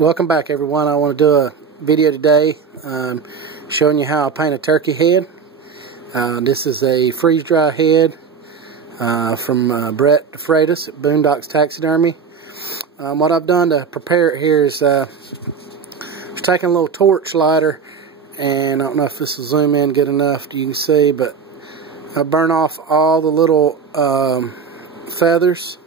Welcome back, everyone. I want to do a video today showing you how I paint a turkey head. This is a freeze-dry head from Brett DeFreitas at Boondocks Taxidermy. What I've done to prepare it here is just taking a little torch lighter, and I don't know if this will zoom in good enough you can see, but I burn off all the little feathers.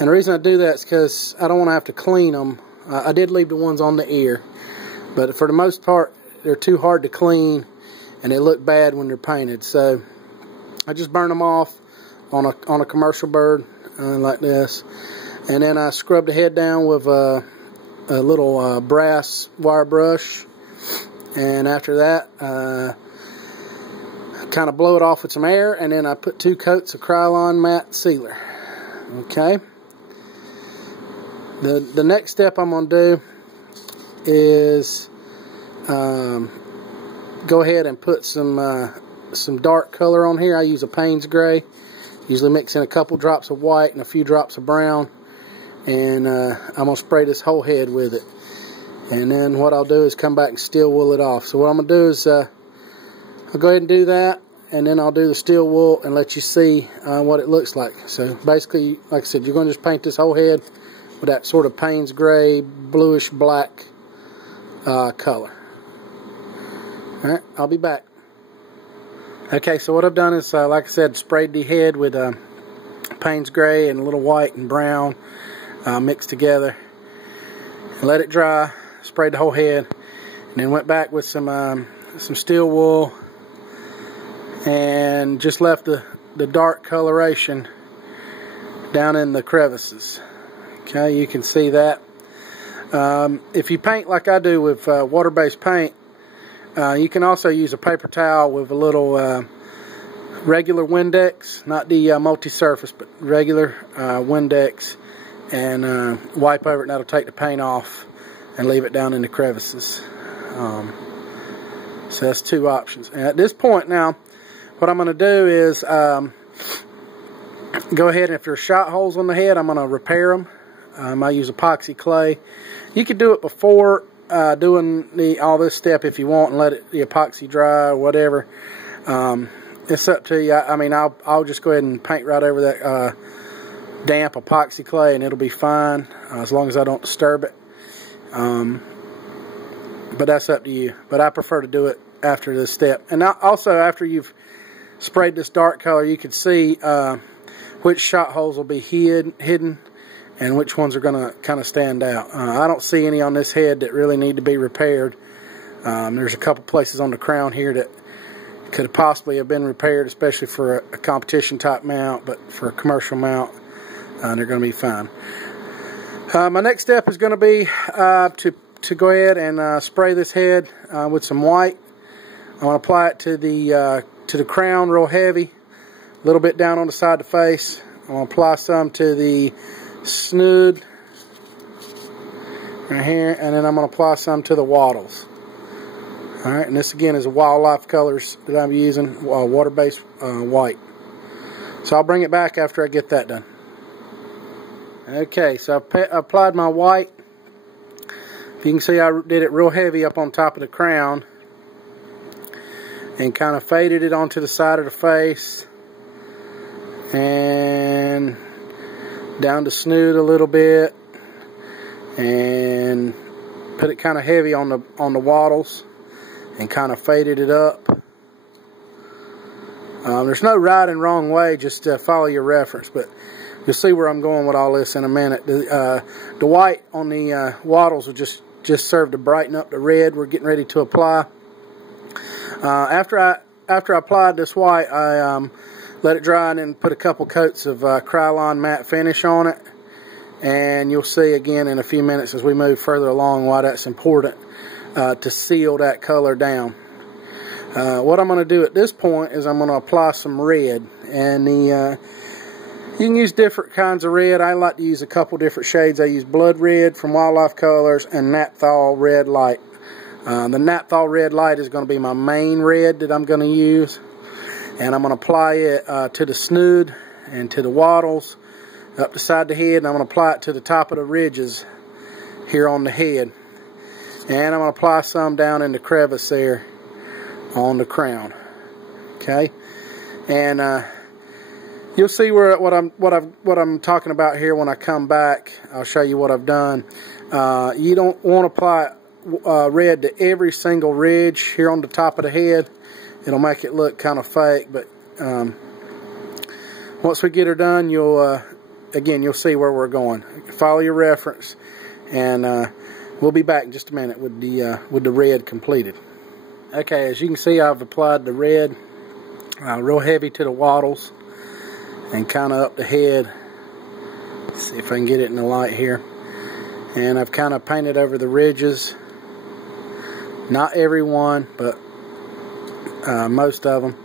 And the reason I do that is because I don't want to have to clean them. I did leave the ones on the ear, but for the most part they're too hard to clean and they look bad when they're painted. So I just burn them off on a commercial bird like this, and then I scrub the head down with a little brass wire brush, and after that I kind of blow it off with some air, and then I put 2 coats of Krylon Matte sealer. Okay. The next step I'm going to do is go ahead and put some dark color on here. I use a Payne's gray. Usually mix in a couple drops of white and a few drops of brown, and I'm going to spray this whole head with it. And then what I'll do is come back and steel wool it off. So what I'm going to do is I'll go ahead and do that, and then I'll do the steel wool and let you see what it looks like. So basically, like I said, you're going to just paint this whole head with that sort of Payne's gray, bluish black color. Alright, I'll be back. Okay, so what I've done is, like I said, sprayed the head with Payne's gray and a little white and brown mixed together. And let it dry, sprayed the whole head, and then went back with some steel wool and just left the dark coloration down in the crevices. Okay, you can see that. If you paint like I do with water-based paint, you can also use a paper towel with a little regular Windex, not the multi-surface, but regular Windex, and wipe over it, and that'll take the paint off and leave it down in the crevices. So that's 2 options. And at this point now, what I'm going to do is go ahead, and if there's shot holes on the head, I'm going to repair them. I use epoxy clay. You could do it before doing all this step if you want, and let the epoxy dry or whatever. It's up to you. I mean, I'll just go ahead and paint right over that damp epoxy clay, and it'll be fine as long as I don't disturb it. But that's up to you. But I prefer to do it after this step. And also, after you've sprayed this dark color, you can see which shot holes will be hidden and which ones are going to kind of stand out. I don't see any on this head that really need to be repaired. There's a couple places on the crown here that could possibly have been repaired, especially for a competition type mount, but for a commercial mount, they're going to be fine. My next step is going to be to go ahead and spray this head with some white. I'm going to apply it to the crown real heavy, a little bit down on the side of the face. I'm going to apply some to the snood right here, and then I'm going to apply some to the wattles. Alright, and this again is Wildlife colors that I'm using, water-based white. So I'll bring it back after I get that done. Okay, so I applied my white. You can see I did it real heavy up on top of the crown and kind of faded it onto the side of the face and down the snoot a little bit, and put it kind of heavy on the wattles and kind of faded it up. There's no right and wrong way, just follow your reference, but you'll see where I'm going with all this in a minute. The white on the wattles will just serve to brighten up the red we're getting ready to apply. After I applied this white, I let it dry and then put a couple coats of Krylon Matte finish on it, and you'll see again in a few minutes as we move further along why that's important to seal that color down. What I'm going to do at this point is I'm going to apply some red, and you can use different kinds of red. I like to use a couple different shades. I use Blood Red from Wildlife Colors and Napthol Red Light. The Napthol Red Light is going to be my main red that I'm going to use, and I'm going to apply it to the snood and to the wattles, up the side of the head, and I'm going to apply it to the top of the ridges here on the head. And I'm going to apply some down in the crevice there on the crown. Okay, and you'll see what I'm talking about here when I come back. I'll show you what I've done. You don't want to apply red to every single ridge here on the top of the head. It'll make it look kind of fake, but once we get her done, you'll see where we're going. Follow your reference, and we'll be back in just a minute with the red completed. Okay, as you can see, I've applied the red real heavy to the wattles and kind of up the head. Let's see if I can get it in the light here. And I've kind of painted over the ridges. Not every one, but most of them.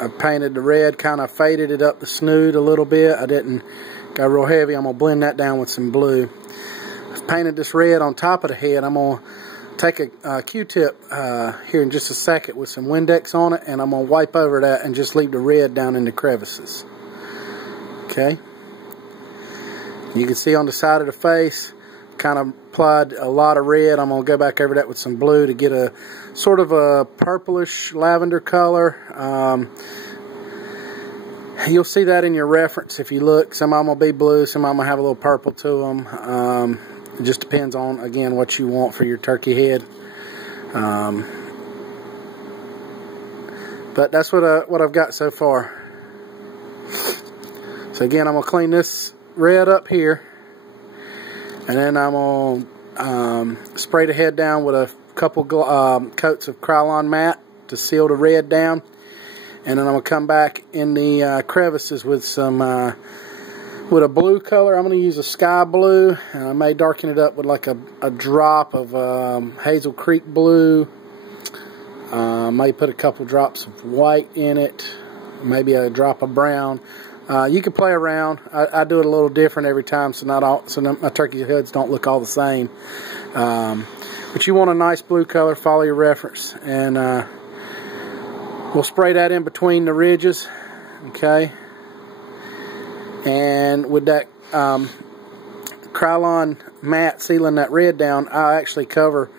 I painted the red, kind of faded it up the snoot a little bit. I didn't go real heavy. I'm going to blend that down with some blue. I've painted this red on top of the head. I'm going to take a Q-tip here in just a second with some Windex on it, and I'm going to wipe over that and just leave the red down in the crevices. Okay. You can see on the side of the face, kind of applied a lot of red. I'm going to go back over that with some blue to get a sort of a purplish lavender color. You'll see that in your reference if you look. Some of them will be blue, some of them will have a little purple to them. It just depends on, again, what you want for your turkey head. But that's what I've got so far. So again, I'm going to clean this red up here. And then I'm going to spray the head down with a couple coats of Krylon Matte to seal the red down. And then I'm going to come back in the crevices with some with a blue color. I'm going to use a sky blue, and I may darken it up with like a drop of Hazel Creek Blue. May put a couple drops of white in it, maybe a drop of brown. You can play around. I do it a little different every time, so my turkey heads don't look all the same. But you want a nice blue color. Follow your reference, and we'll spray that in between the ridges. Okay. And with that Krylon Matte sealing that red down, I actually cover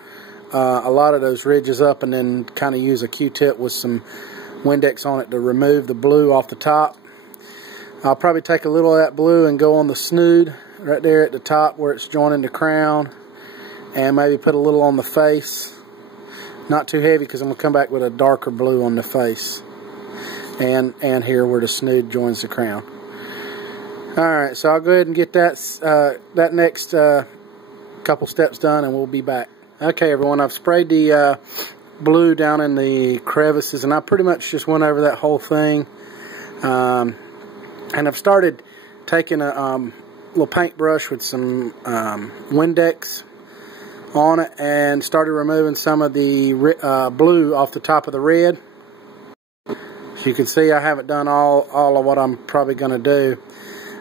a lot of those ridges up, and then kind of use a Q-tip with some Windex on it to remove the blue off the top. I'll probably take a little of that blue and go on the snood right there at the top where it's joining the crown, and maybe put a little on the face. Not too heavy, because I'm going to come back with a darker blue on the face, and here where the snood joins the crown. Alright, so I'll go ahead and get that next couple steps done, and we'll be back. Okay, everyone, I've sprayed the blue down in the crevices, and I pretty much just went over that whole thing. And I've started taking a little paintbrush with some Windex on it, and started removing some of the blue off the top of the red. So you can see I haven't done all of what I'm probably going to do.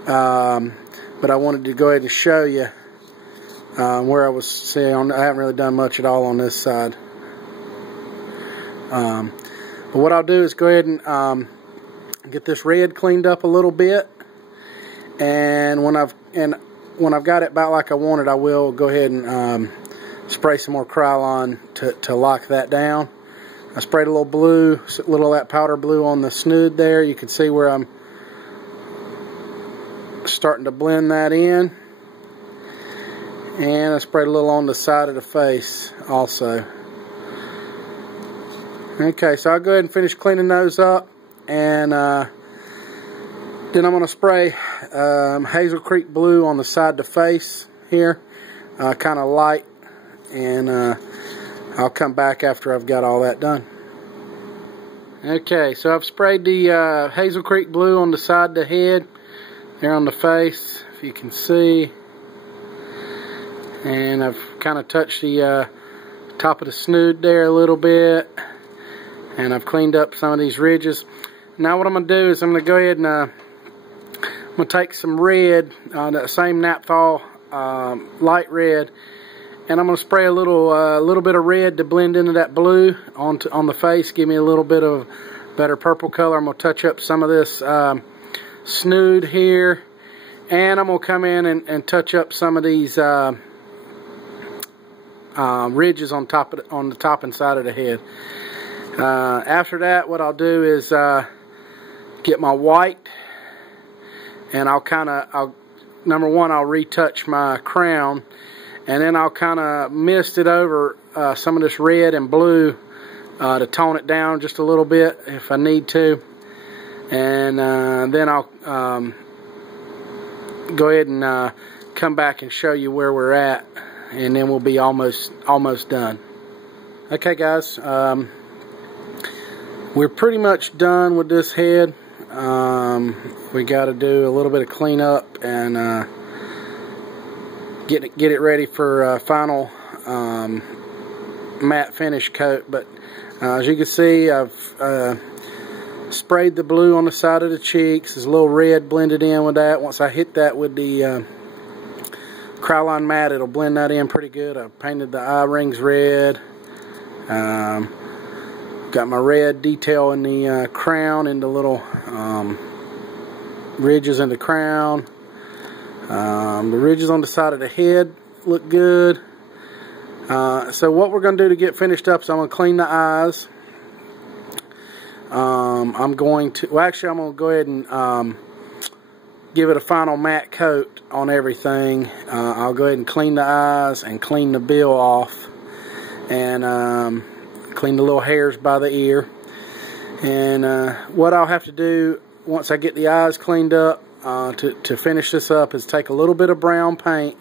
But I wanted to go ahead and show you where I was seeing. I haven't really done much at all on this side. But what I'll do is go ahead and get this red cleaned up a little bit, and when I've got it about like I want it, I will go ahead and spray some more Krylon to lock that down. I sprayed a little blue, a little of that powder blue on the snood there. You can see where I'm starting to blend that in, and I sprayed a little on the side of the face also. Okay, so I'll go ahead and finish cleaning those up, and then I'm going to spray Hazel Creek Blue on the side of the face here, kind of light, and I'll come back after I've got all that done. Okay, so I've sprayed the Hazel Creek Blue on the side of the head, there on the face, if you can see, and I've kind of touched the top of the snood there a little bit, and I've cleaned up some of these ridges. Now what I'm going to do is I'm going to go ahead and I'm going to take some red, that same Napthol light red, and I'm going to spray a little bit of red to blend into that blue on the face, give me a little bit of better purple color. I'm going to touch up some of this snood here, And I'm going to come in and touch up some of these ridges on the top and side of the head. After that, what I'll do is get my white, and number one, I'll retouch my crown, and then I'll kind of mist it over some of this red and blue to tone it down just a little bit if I need to. And then I'll go ahead and come back and show you where we're at, and then we'll be almost done. Okay guys, we're pretty much done with this head. We got to do a little bit of cleanup and get it ready for final matte finish coat. But as you can see, I've sprayed the blue on the side of the cheeks. There's a little red blended in with that. Once I hit that with the Krylon Matte, it'll blend that in pretty good. I painted the eye rings red. Got my red detail in the crown, in the little ridges in the crown. The ridges on the side of the head look good. So what we're going to do to get finished up is I'm going to clean the eyes. I'm going to go ahead and give it a final matte coat on everything. I'll go ahead and clean the eyes and clean the bill off, and clean the little hairs by the ear. And what I'll have to do once I get the eyes cleaned up to finish this up is take a little bit of brown paint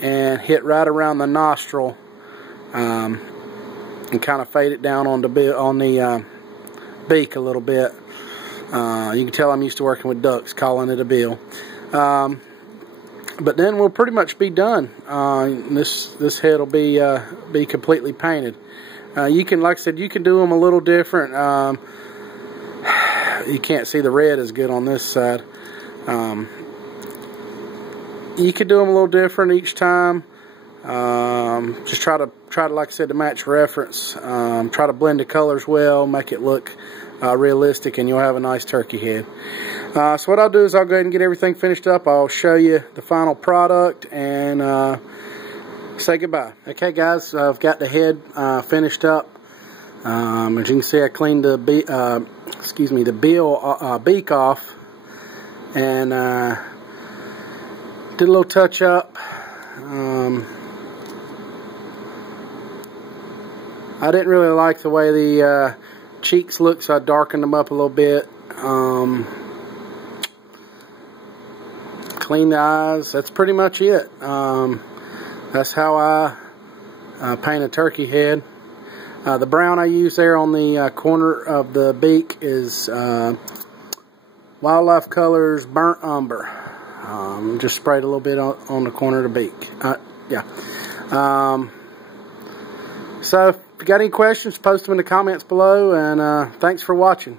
and hit right around the nostril, and kind of fade it down on the beak a little bit. You can tell I'm used to working with ducks, calling it a bill. But then we'll pretty much be done. This head will be completely painted. You can, like I said, you can do them a little different. You can't see the red as good on this side. You could do them a little different each time. Just try to, like I said, to match reference. Try to blend the colors well, make it look realistic, and you'll have a nice turkey head. So what I'll do is I'll go ahead and get everything finished up. I'll show you the final product and say goodbye. Okay guys, I've got the head finished up. As you can see, I cleaned the beak off, and did a little touch up. I didn't really like the way the cheeks look, so I darkened them up a little bit. Clean the eyes. That's pretty much it. That's how I paint a turkey head. The brown I use there on the corner of the beak is Wildlife Colors Burnt Umber. Just sprayed a little bit on the corner of the beak. Yeah. So if you got any questions, post them in the comments below, and thanks for watching.